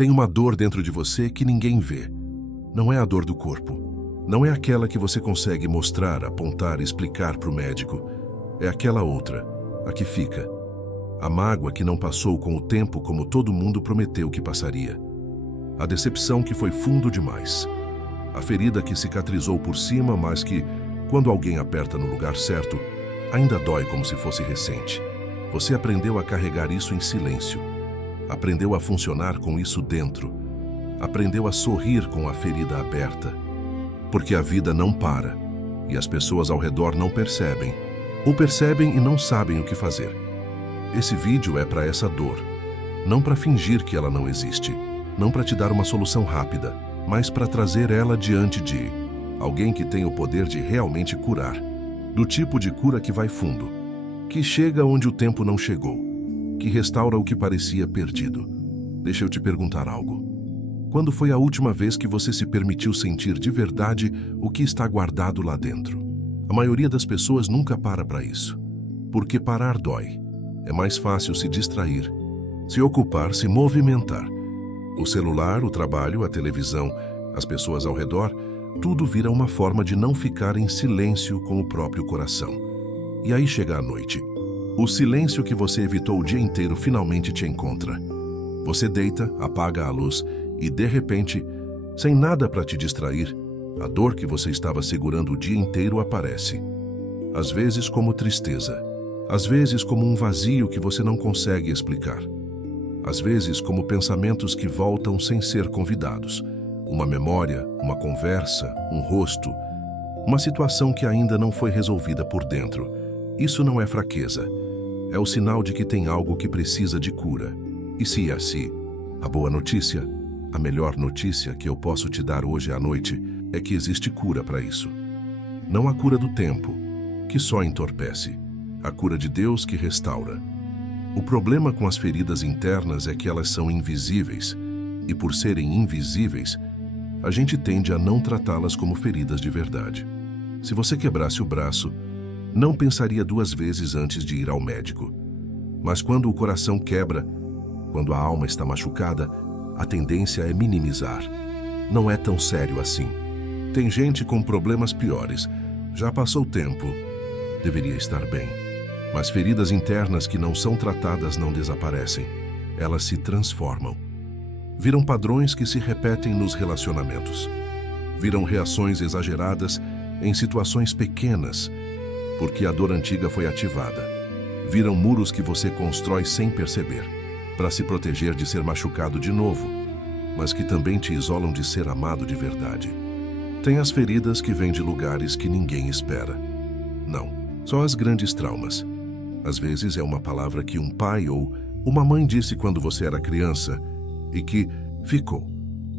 Tem uma dor dentro de você que ninguém vê. Não é a dor do corpo. Não é aquela que você consegue mostrar, apontar, explicar para o médico. É aquela outra, a que fica. A mágoa que não passou com o tempo como todo mundo prometeu que passaria. A decepção que foi fundo demais. A ferida que cicatrizou por cima, mas que, quando alguém aperta no lugar certo, ainda dói como se fosse recente. Você aprendeu a carregar isso em silêncio. Aprendeu a funcionar com isso dentro. Aprendeu a sorrir com a ferida aberta. Porque a vida não para, e as pessoas ao redor não percebem. Ou percebem e não sabem o que fazer. Esse vídeo é para essa dor. Não para fingir que ela não existe. Não para te dar uma solução rápida, mas para trazer ela diante de alguém que tem o poder de realmente curar. Do tipo de cura que vai fundo. Que chega onde o tempo não chegou. Que restaura o que parecia perdido. Deixa eu te perguntar algo. Quando foi a última vez que você se permitiu sentir de verdade o que está guardado lá dentro? A maioria das pessoas nunca para isso. Porque parar dói. É mais fácil se distrair, se ocupar, se movimentar. O celular, o trabalho, a televisão, as pessoas ao redor, tudo vira uma forma de não ficar em silêncio com o próprio coração. E aí chega a noite. O silêncio que você evitou o dia inteiro finalmente te encontra. Você deita, apaga a luz e, de repente, sem nada para te distrair, a dor que você estava segurando o dia inteiro aparece. Às vezes como tristeza. Às vezes como um vazio que você não consegue explicar. Às vezes como pensamentos que voltam sem ser convidados. Uma memória, uma conversa, um rosto. Uma situação que ainda não foi resolvida por dentro. Isso não é fraqueza. É o sinal de que tem algo que precisa de cura. E se é assim, a boa notícia, a melhor notícia que eu posso te dar hoje à noite é que existe cura para isso. Não a cura do tempo, que só entorpece. A cura de Deus que restaura. O problema com as feridas internas é que elas são invisíveis, e por serem invisíveis, a gente tende a não tratá-las como feridas de verdade. Se você quebrasse o braço, não pensaria duas vezes antes de ir ao médico. Mas quando o coração quebra, quando a alma está machucada, a tendência é minimizar. Não é tão sério assim. Tem gente com problemas piores. Já passou o tempo. Deveria estar bem. Mas feridas internas que não são tratadas não desaparecem. Elas se transformam. Viram padrões que se repetem nos relacionamentos. Viram reações exageradas em situações pequenas, porque a dor antiga foi ativada. Viram muros que você constrói sem perceber, para se proteger de ser machucado de novo, mas que também te isolam de ser amado de verdade. Tem as feridas que vêm de lugares que ninguém espera. Não, só as grandes traumas. Às vezes é uma palavra que um pai ou uma mãe disse quando você era criança e que ficou.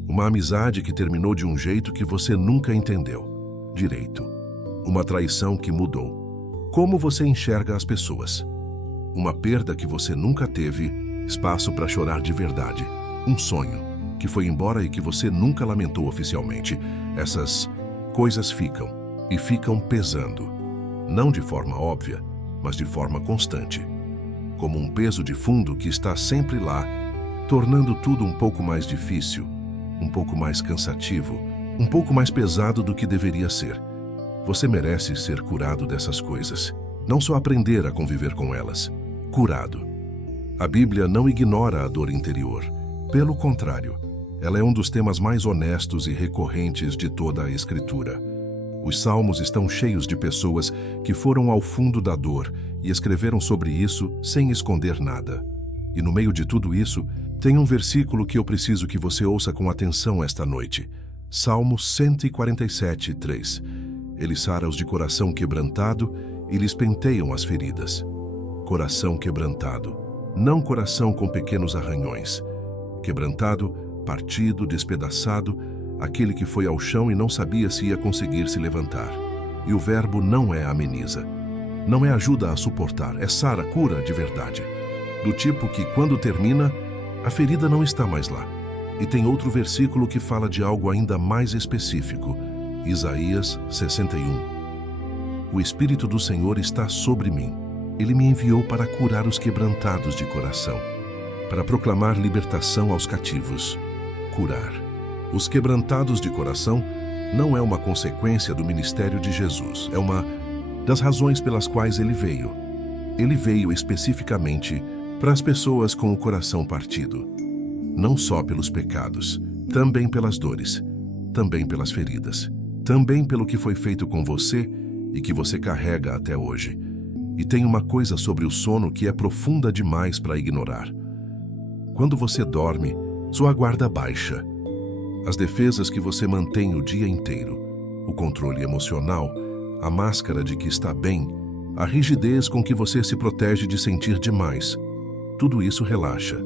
Uma amizade que terminou de um jeito que você nunca entendeu direito. Uma traição que mudou como você enxerga as pessoas. Uma perda que você nunca teve espaço para chorar de verdade. Um sonho que foi embora e que você nunca lamentou oficialmente. Essas coisas ficam e ficam pesando. Não de forma óbvia, mas de forma constante. Como um peso de fundo que está sempre lá, tornando tudo um pouco mais difícil, um pouco mais cansativo, um pouco mais pesado do que deveria ser. Você merece ser curado dessas coisas. Não só aprender a conviver com elas. Curado. A Bíblia não ignora a dor interior. Pelo contrário, ela é um dos temas mais honestos e recorrentes de toda a Escritura. Os Salmos estão cheios de pessoas que foram ao fundo da dor e escreveram sobre isso sem esconder nada. E no meio de tudo isso, tem um versículo que eu preciso que você ouça com atenção esta noite. Salmo 147, 3. Ele sara os de coração quebrantado e lhes penteiam as feridas. Coração quebrantado, não coração com pequenos arranhões. Quebrantado, partido, despedaçado, aquele que foi ao chão e não sabia se ia conseguir se levantar. E o verbo não é ameniza. Não é ajuda a suportar, é sara, cura de verdade. Do tipo que, quando termina, a ferida não está mais lá. E tem outro versículo que fala de algo ainda mais específico. Isaías 61. O Espírito do Senhor está sobre mim. Ele me enviou para curar os quebrantados de coração, para proclamar libertação aos cativos curar. Os quebrantados de coração não é uma consequência do ministério de Jesus, é uma das razões pelas quais ele veio. Ele veio especificamente para as pessoas com o coração partido. Não só pelos pecados, também pelas dores, também pelas feridas, também pelo que foi feito com você e que você carrega até hoje. E tem uma coisa sobre o sono que é profunda demais para ignorar. Quando você dorme, sua guarda baixa. As defesas que você mantém o dia inteiro, o controle emocional, a máscara de que está bem, a rigidez com que você se protege de sentir demais, tudo isso relaxa.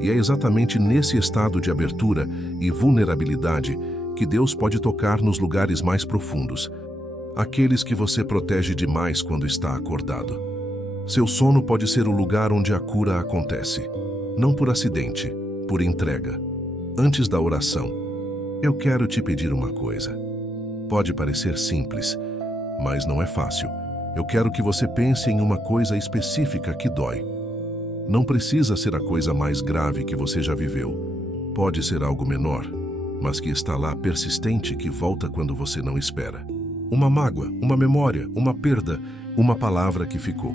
E é exatamente nesse estado de abertura e vulnerabilidade que Deus pode tocar nos lugares mais profundos, aqueles que você protege demais quando está acordado. Seu sono pode ser o lugar onde a cura acontece, não por acidente, por entrega. Antes da oração, eu quero te pedir uma coisa. Pode parecer simples, mas não é fácil. Eu quero que você pense em uma coisa específica que dói. Não precisa ser a coisa mais grave que você já viveu. Pode ser algo menor, mas que está lá persistente, que volta quando você não espera. Uma mágoa, uma memória, uma perda, uma palavra que ficou.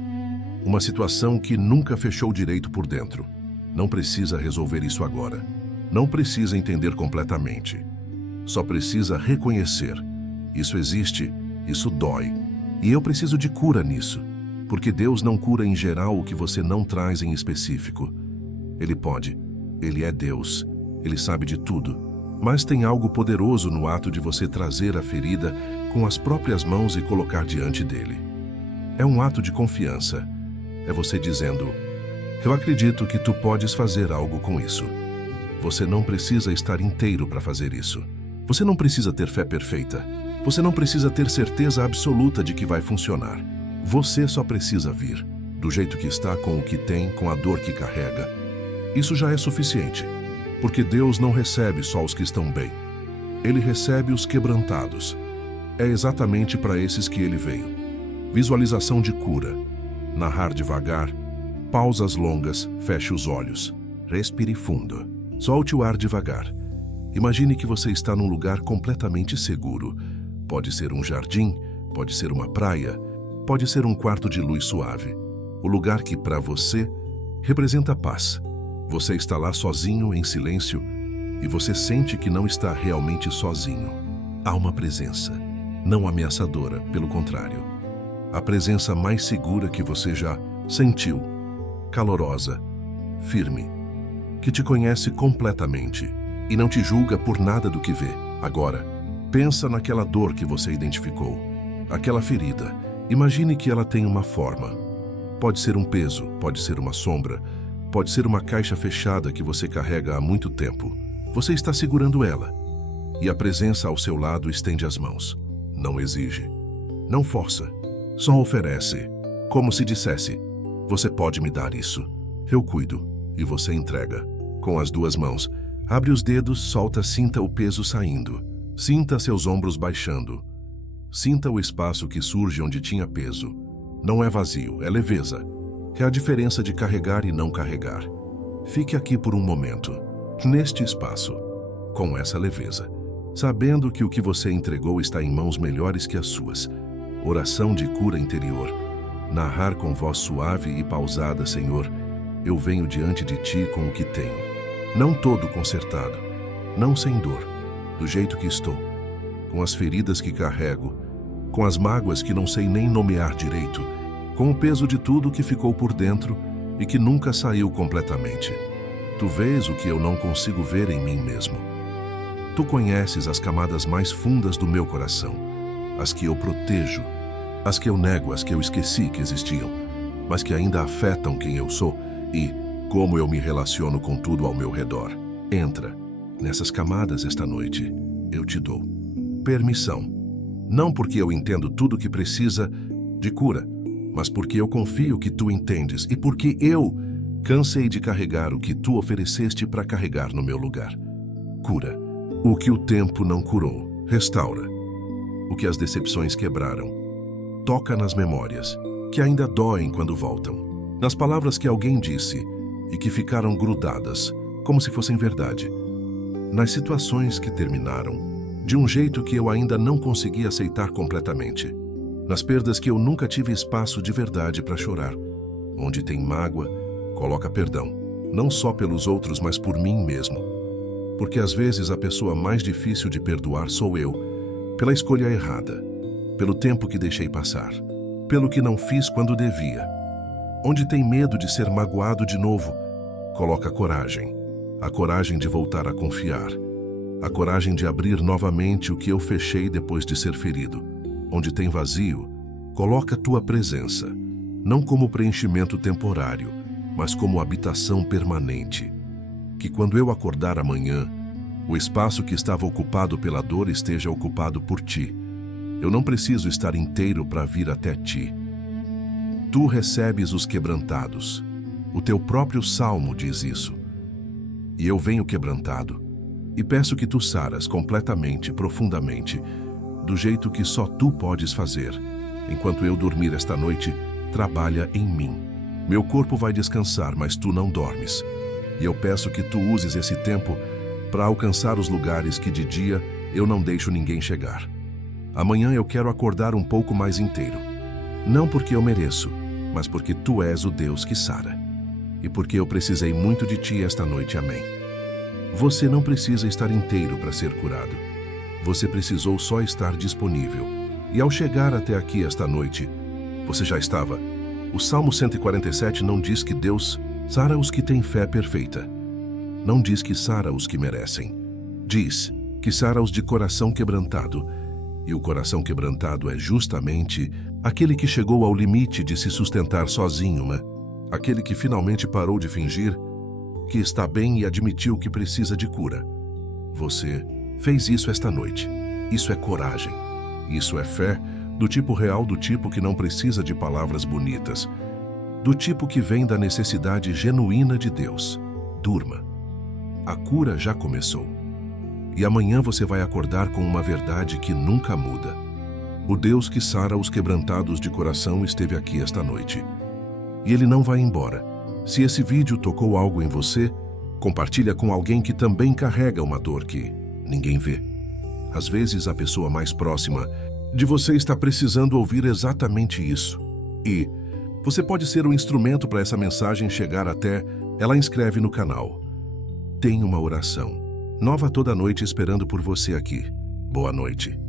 Uma situação que nunca fechou direito por dentro. Não precisa resolver isso agora. Não precisa entender completamente. Só precisa reconhecer. Isso existe, isso dói. E eu preciso de cura nisso. Porque Deus não cura em geral o que você não traz em específico. Ele pode. Ele é Deus. Ele sabe de tudo. Mas tem algo poderoso no ato de você trazer a ferida com as próprias mãos e colocar diante dele. É um ato de confiança. É você dizendo: eu acredito que tu podes fazer algo com isso. Você não precisa estar inteiro para fazer isso. Você não precisa ter fé perfeita. Você não precisa ter certeza absoluta de que vai funcionar. Você só precisa vir, do jeito que está, com o que tem, com a dor que carrega. Isso já é suficiente, porque Deus não recebe só os que estão bem. Ele recebe os quebrantados. É exatamente para esses que ele veio. Visualização de cura. Narrar devagar. Pausas longas. Feche os olhos. Respire fundo. Solte o ar devagar. Imagine que você está num lugar completamente seguro. Pode ser um jardim, pode ser uma praia, pode ser um quarto de luz suave. O lugar que, para você, representa paz. Você está lá sozinho, em silêncio, e você sente que não está realmente sozinho. Há uma presença, não ameaçadora, pelo contrário. A presença mais segura que você já sentiu, calorosa, firme, que te conhece completamente e não te julga por nada do que vê. Agora, pensa naquela dor que você identificou, aquela ferida. Imagine que ela tem uma forma. Pode ser um peso, pode ser uma sombra, pode ser uma caixa fechada que você carrega há muito tempo. Você está segurando ela, e a presença ao seu lado estende as mãos. Não exige, não força, só oferece, como se dissesse: você pode me dar isso, eu cuido. E você entrega. Com as duas mãos, abre os dedos, solta, sinta o peso saindo. Sinta seus ombros baixando. Sinta o espaço que surge onde tinha peso. Não é vazio, é leveza. É a diferença de carregar e não carregar. Fique aqui por um momento, neste espaço, com essa leveza, sabendo que o que você entregou está em mãos melhores que as suas. Oração de cura interior. Narrar com voz suave e pausada: Senhor, eu venho diante de ti com o que tenho. Não todo consertado, não sem dor, do jeito que estou, com as feridas que carrego, com as mágoas que não sei nem nomear direito, com o peso de tudo que ficou por dentro e que nunca saiu completamente. Tu vês o que eu não consigo ver em mim mesmo. Tu conheces as camadas mais fundas do meu coração, as que eu protejo, as que eu nego, as que eu esqueci que existiam, mas que ainda afetam quem eu sou e como eu me relaciono com tudo ao meu redor. Entra nessas camadas esta noite. Eu te dou permissão. Não porque eu entendo tudo que precisa de cura, mas porque eu confio que tu entendes e porque eu cansei de carregar o que tu ofereceste para carregar no meu lugar. Cura o que o tempo não curou. Restaura o que as decepções quebraram. Toca nas memórias que ainda doem quando voltam. Nas palavras que alguém disse e que ficaram grudadas, como se fossem verdade. nas situações que terminaram, de um jeito que eu ainda não consegui aceitar completamente, nas perdas que eu nunca tive espaço de verdade para chorar. Onde tem mágoa, coloca perdão, não só pelos outros, mas por mim mesmo. Porque às vezes a pessoa mais difícil de perdoar sou eu, pela escolha errada, pelo tempo que deixei passar, pelo que não fiz quando devia. Onde tem medo de ser magoado de novo, coloca coragem. A coragem de voltar a confiar. A coragem de abrir novamente o que eu fechei depois de ser ferido. Onde tem vazio, coloca tua presença, não como preenchimento temporário, mas como habitação permanente. Que quando eu acordar amanhã, o espaço que estava ocupado pela dor esteja ocupado por ti. Eu não preciso estar inteiro para vir até ti. Tu recebes os quebrantados. O teu próprio salmo diz isso. E eu venho quebrantado, e peço que tu saras completamente, profundamente, do jeito que só tu podes fazer. Enquanto eu dormir esta noite, trabalha em mim. Meu corpo vai descansar, mas tu não dormes. E eu peço que tu uses esse tempo para alcançar os lugares que de dia eu não deixo ninguém chegar. Amanhã eu quero acordar um pouco mais inteiro. Não porque eu mereço, mas porque tu és o Deus que sara. E porque eu precisei muito de ti esta noite, amém. Você não precisa estar inteiro para ser curado. Você precisou só estar disponível. E ao chegar até aqui esta noite, você já estava. O Salmo 147 não diz que Deus sara os que têm fé perfeita. Não diz que sara os que merecem. Diz que sara os de coração quebrantado. E o coração quebrantado é justamente aquele que chegou ao limite de se sustentar sozinho, né? Aquele que finalmente parou de fingir que está bem e admitiu que precisa de cura. Você fez isso esta noite. Isso é coragem. Isso é fé, do tipo real, do tipo que não precisa de palavras bonitas, do tipo que vem da necessidade genuína de Deus. Durma. A cura já começou. E amanhã você vai acordar com uma verdade que nunca muda. O Deus que sara os quebrantados de coração esteve aqui esta noite. E ele não vai embora. Se esse vídeo tocou algo em você, compartilha com alguém que também carrega uma dor que ninguém vê. Às vezes a pessoa mais próxima de você está precisando ouvir exatamente isso. E você pode ser um instrumento para essa mensagem chegar até ela. Inscreve no canal. Tem uma oração nova toda noite esperando por você aqui. Boa noite.